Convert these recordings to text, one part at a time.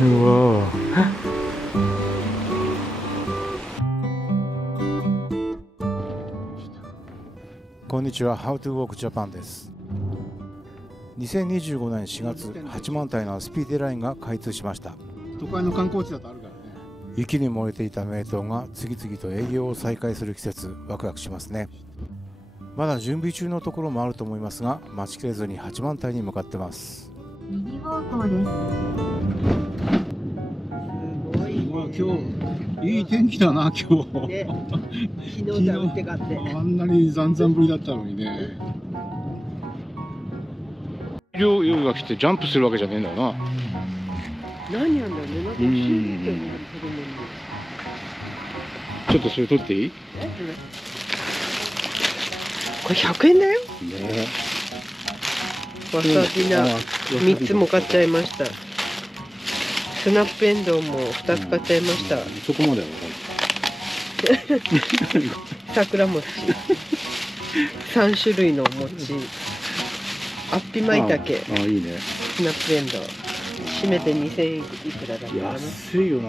うわこんにちは。How to Walk Japan です。2025年4月、八幡平のスピーディラインが開通しました。都会の観光地だとあるからね。雪に燃えていた名湯が次々と営業を再開する季節、ワクワクしますね。まだ準備中のところもあると思いますが、待ちきれずに八幡平に向かってます。右方向です。すごい、今日いい天気だな、今日。ね、昨日じゃ打ってかって。あんなにざんざん降りだったのにね。量が来てジャンプするわけじゃねえんだよな。何やんだろうね、なんか不思議って思う子供に。ちょっとそれ取っていい？これ100円だよ。ねわさび菜3つも買っちゃいました。スナップエンドウも2つ買っちゃいました。そこまでは桜餅3種類のお餅、アッピマイタケ、あいいね。スナップエンドウ締めて2000円いくらだったかな。安いよな。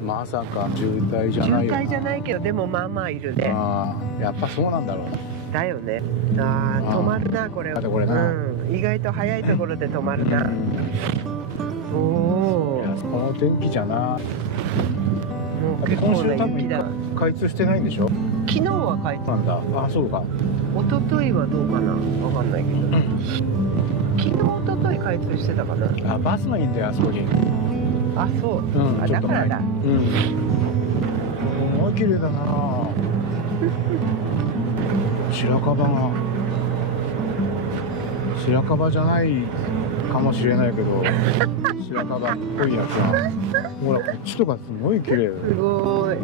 まさか渋滞じゃないよな。渋滞じゃないけど、でもまあまあいるね。やっぱそうなんだろう。だよね。止まるなこれ。これな、意外と早いところで止まるな。おお。この天気じゃな。もう結構な雪だ。開通してないんでしょ？昨日は開通なんだ。あ、そうか。一昨日はどうかな、わかんないけど。昨日一昨日開通してたかな。あ、バスがいいんだよ、あそこに。あ、そう。あ、ちょっと前だからだ。すごい綺麗だな。白樺じゃないかもしれないけど白樺っぽいやつがほら、こっちとかすごい綺麗だよ。すごい。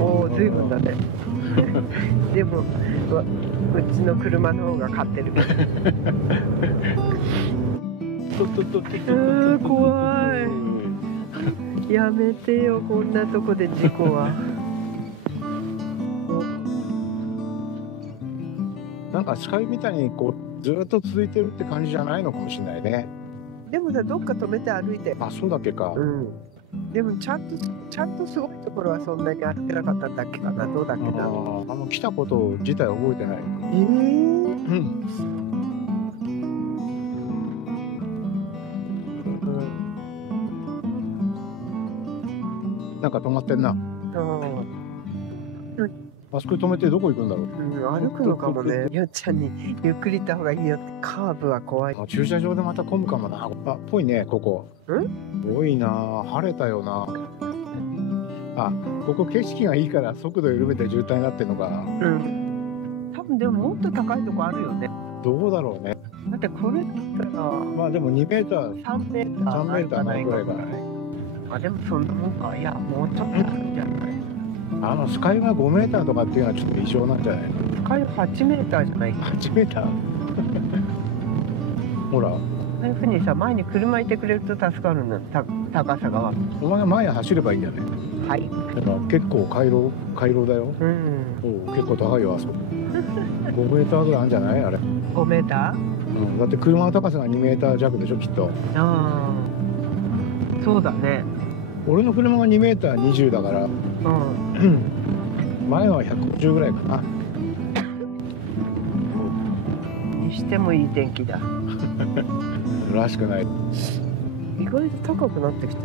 おお、随分だね。でもうちの車の方が勝ってる。怖い。やめてよ、こんなとこで事故は。なんか視界みたいにこうずっと続いてるって感じじゃないのかもしれないね。でもさ、どっか止めて歩いて。あ、そうだっけか。でもちゃんとすごいところはそんなに歩ってなかったんだっけかな。どうだっけな。来たこと自体覚えてない。なんか止まってんな。あそこ止めてどこ行くんだろう。歩くのかもね。よっちゃんにゆっくり行った方がいいよって。カーブは怖い。駐車場でまた混むかもな。あ、ぽいね、ここ。すごいな。晴れたよな。あ、ここ景色がいいから速度緩めて渋滞になってんのかな。多分でももっと高いとこあるよね。どうだろうね。だってこれだったらまあでも2メーター3メーターないぐらいかな。あ、でもそんなもんか。いや、もうちょっとあるんじゃない。視界が5メーターとかっていうのはちょっと異常なんじゃない？視界8メーターじゃない？ 8 メーターほら、そういうふうにさ、前に車いてくれると助かるの。高さが。お前が前走ればいいんだよね。はい。だから結構回廊だよ。結構高いよ、あそこ。5メーターぐらいあるんじゃないあれ。5メーター？だって車の高さが2メーター弱でしょ、きっと。そうだね。俺の車が2メーター20だから、前は150ぐらいかな。にしてもいい天気だ。らしくない。意外と高くなってきた。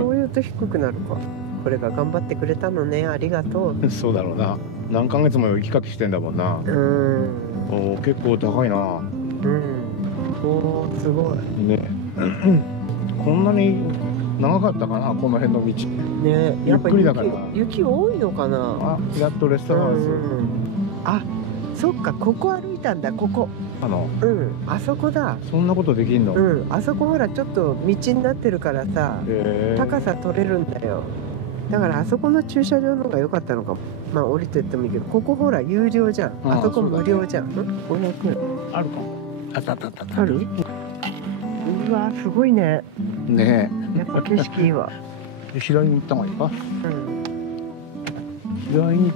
そういうと低くなるか。これが頑張ってくれたのね。ありがとう。そうだろうな。何ヶ月も雪かきしてんだもんな。結構高いな。おー、すごいね。こんなに長かったかな、この辺の道。ね、やっぱり雪多いのかな。あ、やっとレストラン。あ、そっか、ここ歩いたんだ、ここ。あそこだ。そんなことできんの？あそこほらちょっと道になってるからさ、高さ取れるんだよ。だからあそこの駐車場の方が良かったのかも。まあ降りてってもいいけど、ここほら有料じゃん。あそこ無料じゃん。500円。あるかも。ある？うわ、すごいね。ねえ。やっぱ景色いいわ。左に行った方がいいか？左に。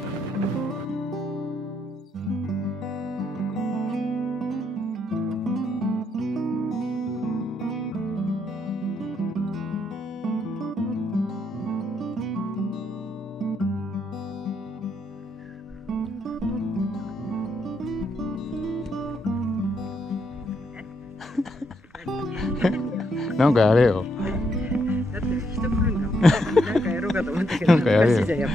なんかやれよ。だって人来るんだもん。なんかやろうかと思ったけど、なんかやれよおかしいじゃんやっ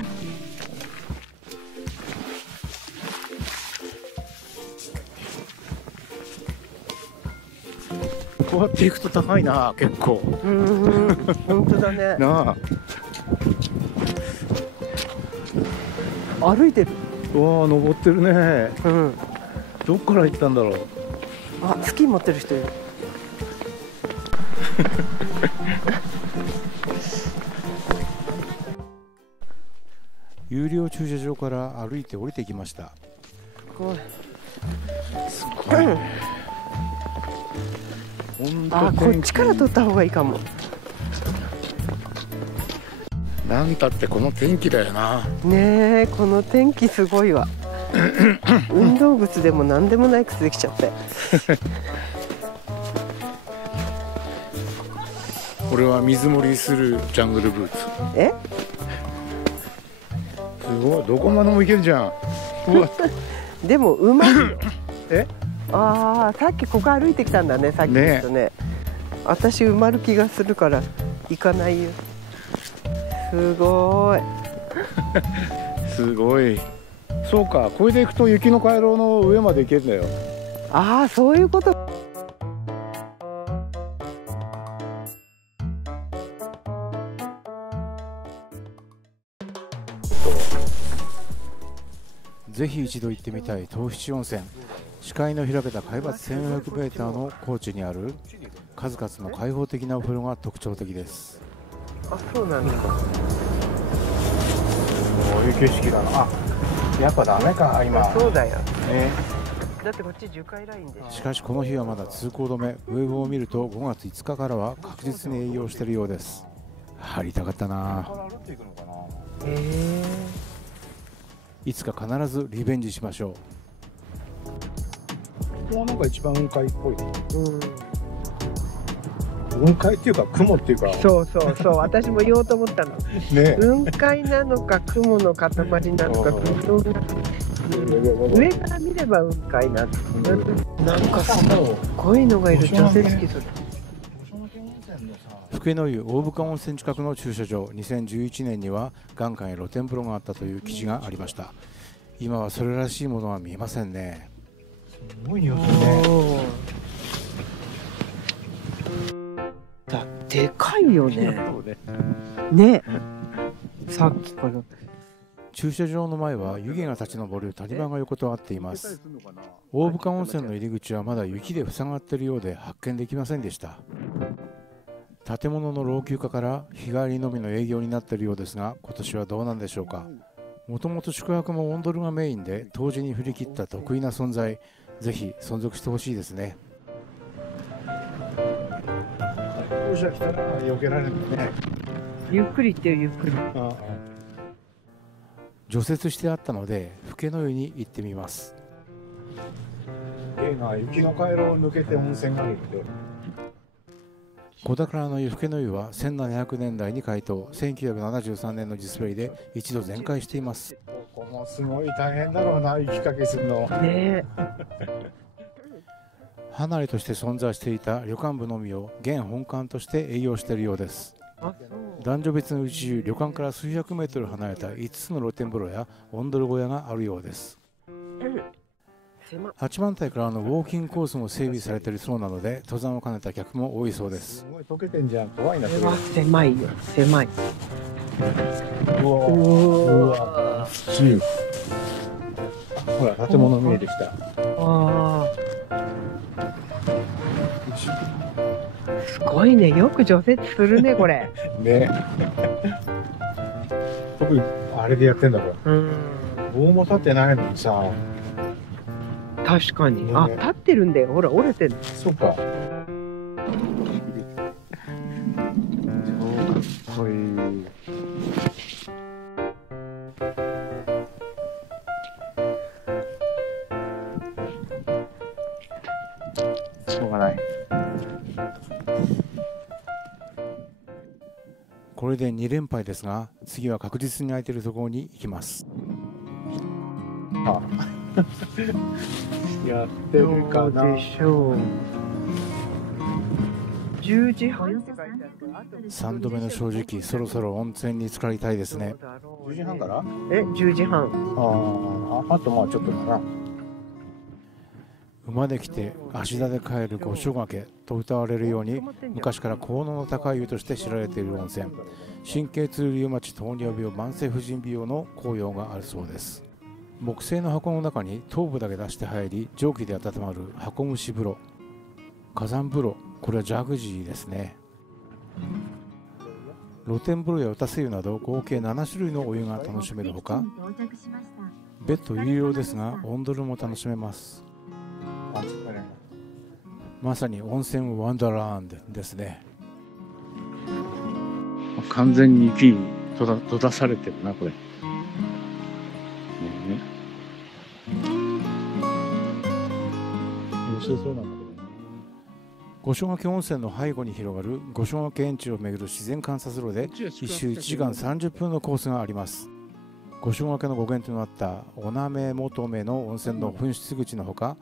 ぱ。こうやって行くと高いな、結構。本当だね。な歩いてる。あ。わあ、登ってるね。うん。どっから行ったんだろう。あ、スキー持ってる人いる。有料駐車場から歩いて降りてきました。すごい。あ、こっちから撮った方がいいかも。なんたってこの天気だよな。ねえ、この天気すごいわ。運動靴でも何でもない靴できちゃって。これは水盛りするジャングルブーツ。え？すごい、どこまでも行けるじゃん。うわ。でもうまいよ。え？ああ、さっきここ歩いてきたんだね、さっきの人ね。私埋まる気がするから行かないよ。すごい。すごい。そうか、これで行くと雪の回廊の上まで行けるんだよ。ああ、そういうこと。ぜひ一度行ってみたい東七温泉。視界の開けた海抜 1400m の高地にある数々の開放的なお風呂が特徴的です。あ、そうなんだ。こういう景色だな。あ、やっぱダメか今。そうだよ。ね。だってこっち樹海ラインで。しかしこの日はまだ通行止め。ウェブを見ると5月5日からは確実に営業しているようです。入りたかったな。いつか必ずリベンジしましょう。ここはなんか一番雲海っぽいね。雲海っていうか雲っていうか。そうそうそう、私も言おうと思ったの。ね。雲海なのか雲の塊なのか、上から見れば雲海なの。なんかすごいのがいる。除雪機する。福江の湯大深温泉近くの駐車場。2011年には眼下に露天風呂があったという記事がありました。今はそれらしいものは見えませんね。すごい匂いね。でかいよね。ね。さっきから。駐車場の前は湯気が立ち上る谷場が横たわっています。大深温泉の入り口はまだ雪で塞がっているようで発見できませんでした。建物の老朽化から日帰りのみの営業になっているようですが、今年はどうなんでしょうか。もともと宿泊もオンドルがメインで当時に振り切った得意な存在、ぜひ存続してほしいですね。校舎来たら避けられるね。ゆっくり行ってよ、ゆっくり。除雪してあったので更けの湯に行ってみます。雪の回廊を抜けて温泉があるって。小宝の湯更けの湯は1700年代に開湯、1973年の地滑りで一度全壊しています。ここもすごい大変だろうな、雪かきするのね。離れとして存在していた旅館部のみを現本館として営業しているようです。男女別のうち旅館から数百メートル離れた5つの露天風呂やオンドル小屋があるようです。八幡平からのウォーキングコースも整備されているそうなので、登山を兼ねた客も多いそうです。すごい溶けてんじゃん、怖いな。狭いよ、狭い。うわ、ほら建物見えてきた。すごいね、よく除雪するね、これ。ね。特にあれでやってんだこれ。棒も立ってないのにさ。確かに。あ、立ってるんだよ。ほら、折れてる。そうか。かっこいい。しょうがない。これで2連敗ですが、次は確実に空いているところに行きます。あやってるかな。どうでしょう。10時半って書いてあるから、あと3度目の正直、そろそろ温泉に浸かりたいですね。10時半から？10時半。あとまあちょっとだな。馬で来て芦田で帰る五所掛けと歌われるように、昔から効能の高い湯として知られている温泉、神経痛リウマチ糖尿病慢性婦人病の効用があるそうです。木製の箱の中に頭部だけ出して入り、蒸気で温まる箱蒸し風呂、火山風呂、これはジャグジーですね。露天風呂や打たせ湯など合計7種類のお湯が楽しめるほか、別途有料ですがオンドルも楽しめます。まさに温泉ワンダーランドですね。完全に雪に閉ざされてるな、これ。面白そうなんだけどね。五所掛け温泉の背後に広がる五所掛け園地を巡る自然観察路で1周1時間30分のコースがあります。五所掛けの語源となったおなめ求めの温泉の噴出口のほか、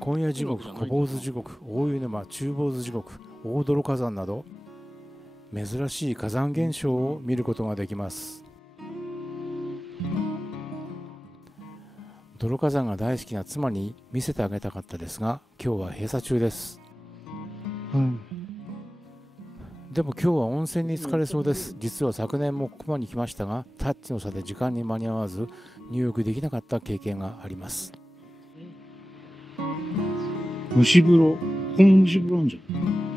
今夜地獄、小坊主地獄、大湯沼、中坊主地獄、大泥火山など珍しい火山現象を見ることができます。泥火山が大好きな妻に見せてあげたかったですが、今日は閉鎖中です。でも今日は温泉に浸かれそうです。実は昨年も熊に来ましたが、タッチの差で時間に間に合わず入浴できなかった経験があります。蒸し風呂、ここも蒸し風呂なんじゃん。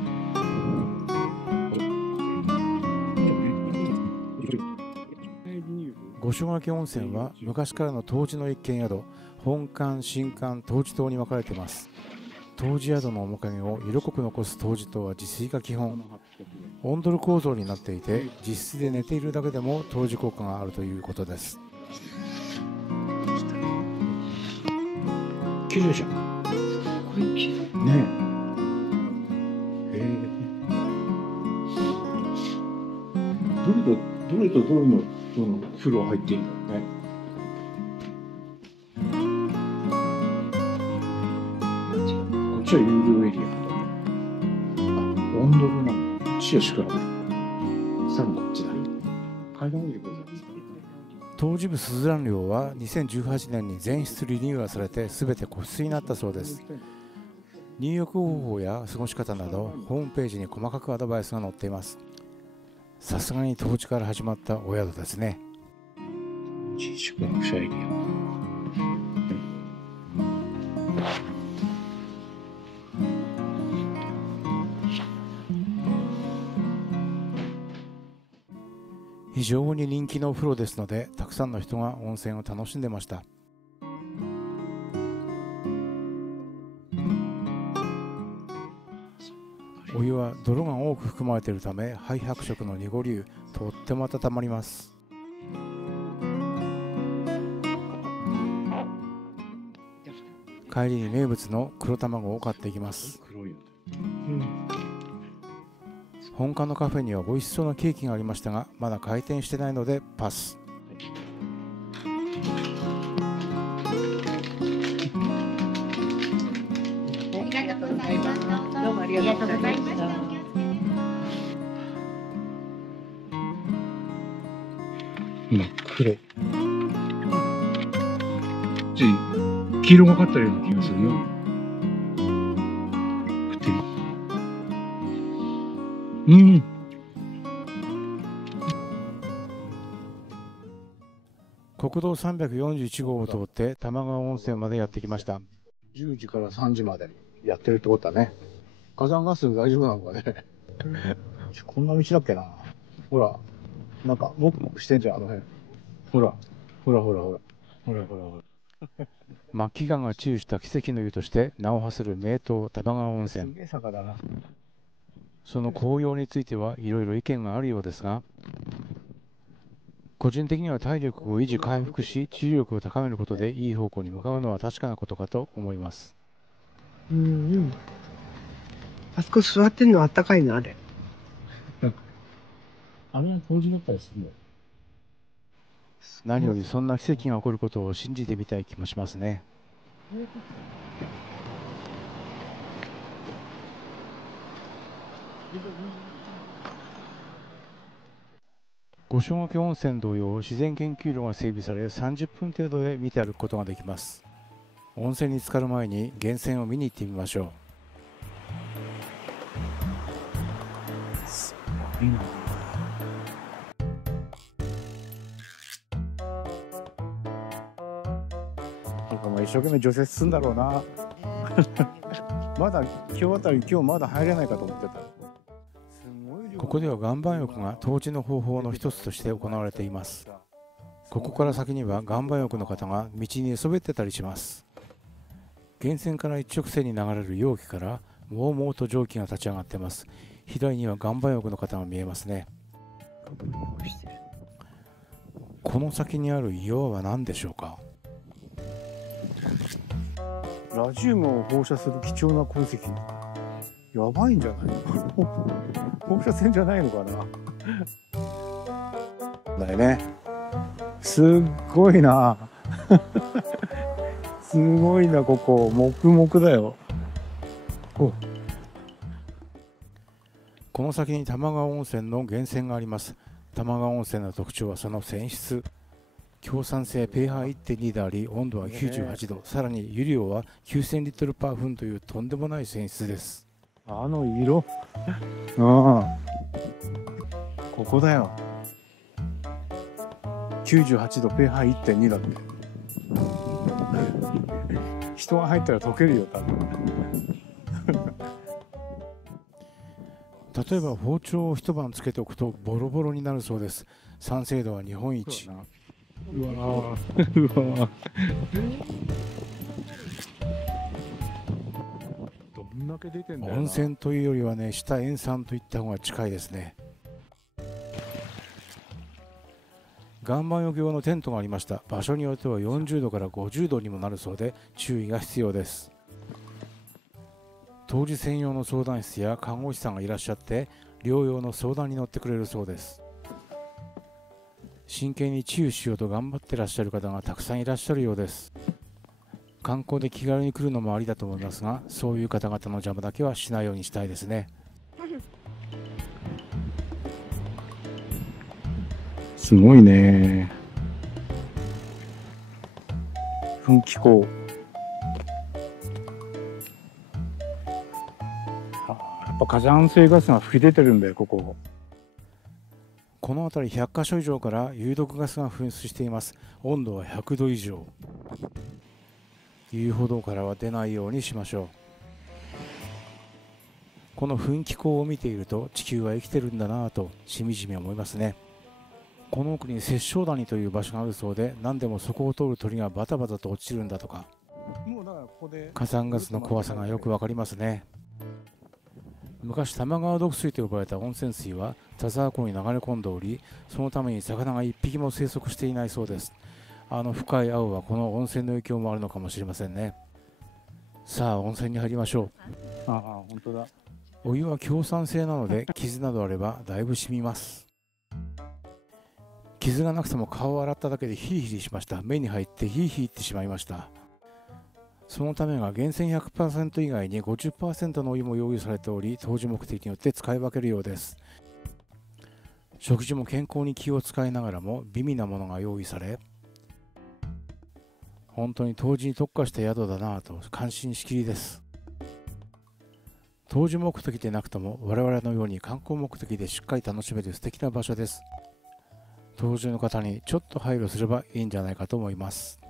五所掛け温泉は昔からの湯治の一軒宿、本館、新館、湯治棟に分かれています。湯治宿の面影を色濃く残す湯治棟は自炊が基本。オンドル構造になっていて、実質で寝ているだけでも湯治効果があるということです。綺麗じゃん。すごい綺麗ねどれとどれの風呂入っているんだろうね。こっちは有料エリアだ。オンドルなの。こっちは宿泊。さらにこっちだ。階段降りてください。湯治部すずらん寮は2018年に全室リニューアルされて全て個室になったそうです。入浴方法や過ごし方などホームページに細かくアドバイスが載っています。さすがに湯治から始まったお宿ですね。宿泊者エリア。非常に人気のお風呂ですので、たくさんの人が温泉を楽しんでました。お湯は泥が多く含まれているため、灰白色の濁り湯、とっても温まります。帰りに名物の黒卵を買っていきます。本館のカフェには美味しそうなケーキがありましたが、まだ開店してないのでパス。ありがとうございました。どうもありがとうございました。真っ黒。黄色がかったような気がするよ。国道341号を通って玉川温泉までやってきました。10時から3時までやってるってことだね。火山ガス大丈夫なのかね。こんな道だっけな。ほら、なんかもくもくしてんじゃん、あの辺。ほら、ほらほらほら。ほらほらほら。末期がんが治癒した奇跡の湯として名を馳せる名湯玉川温泉。すげえ坂だな。その紅葉についてはいろいろ意見があるようですが、個人的には体力を維持回復し治癒力を高めることでいい方向に向かうのは確かなことかと思います。あそこ座ってんのあったかいのあれ。あれは当時だったりするの。何よりそんな奇跡が起こることを信じてみたい気もしますね。五所ヶ岳温泉同様、自然研究路が整備され30分程度で見て歩くことができます。温泉に浸かる前に源泉を見に行ってみましょう。すごいな。一生懸命除雪するんだろうな。まだ今日まだ入れないかと思ってた。ここでは岩盤浴が湯治の方法の一つとして行われています。ここから先には岩盤浴の方が道に寝そべってたりします。源泉から一直線に流れる容器からもうもうと蒸気が立ち上がっています。左には岩盤浴の方が見えますね。この先にある岩は何でしょうか。ラジウムを放射する貴重な鉱石。やばいんじゃないの？放射線じゃないのかな。だよね。すっごいな。すごいな、ここ黙々だよ。この先に玉川温泉の源泉があります。玉川温泉の特徴はその泉質。強酸性 pH1.2 であり、温度は98度、さらに湯量は9000リットルパー分というとんでもない泉質です。あの色。ここだよ。98度 pH1.2 だって。人が入ったら溶けるよ、多分。例えば包丁を一晩つけておくとボロボロになるそうです。酸性度は日本一。うわーうわーどんだけ出てんだよな。温泉というよりはね、下塩酸といった方が近いですね。岩盤浴用のテントがありました。場所によっては40度から50度にもなるそうで注意が必要です。湯治専用の相談室や看護師さんがいらっしゃって療養の相談に乗ってくれるそうです。真剣に治癒しようと頑張ってらっしゃる方がたくさんいらっしゃるようです。観光で気軽に来るのもありだと思いますが、そういう方々の邪魔だけはしないようにしたいですね。すごいね。噴気口。やっぱ火山性ガスが吹き出てるんだよ、ここ。この辺り100カ所以上から有毒ガスが噴出しています。温度は100度以上。遊歩道からは出ないようにしましょう。この噴気口を見ていると地球は生きてるんだなぁとしみじみ思いますね。この奥に殺生谷という場所があるそうで、何でもそこを通る鳥がバタバタと落ちるんだとか。火山ガスの怖さがよくわかりますね。昔玉川毒水と呼ばれた温泉水は田沢湖に流れ込んでおり、そのために魚が1匹も生息していないそうです。あの深い青はこの温泉の影響もあるのかもしれませんね。さあ温泉に入りましょう。本当だ。お湯は強酸性なので傷などあればだいぶ染みます。傷がなくても顔を洗っただけでヒリヒリしました。目に入ってヒリヒリってしまいました。そのためが源泉 100% 以外に 50% のお湯も用意されており、湯治目的によって使い分けるようです。食事も健康に気を使いながらも美味なものが用意され、本当に湯治に特化した宿だなぁと感心しきりです。湯治目的でなくとも我々のように観光目的でしっかり楽しめる素敵な場所です。湯治の方にちょっと配慮すればいいんじゃないかと思います。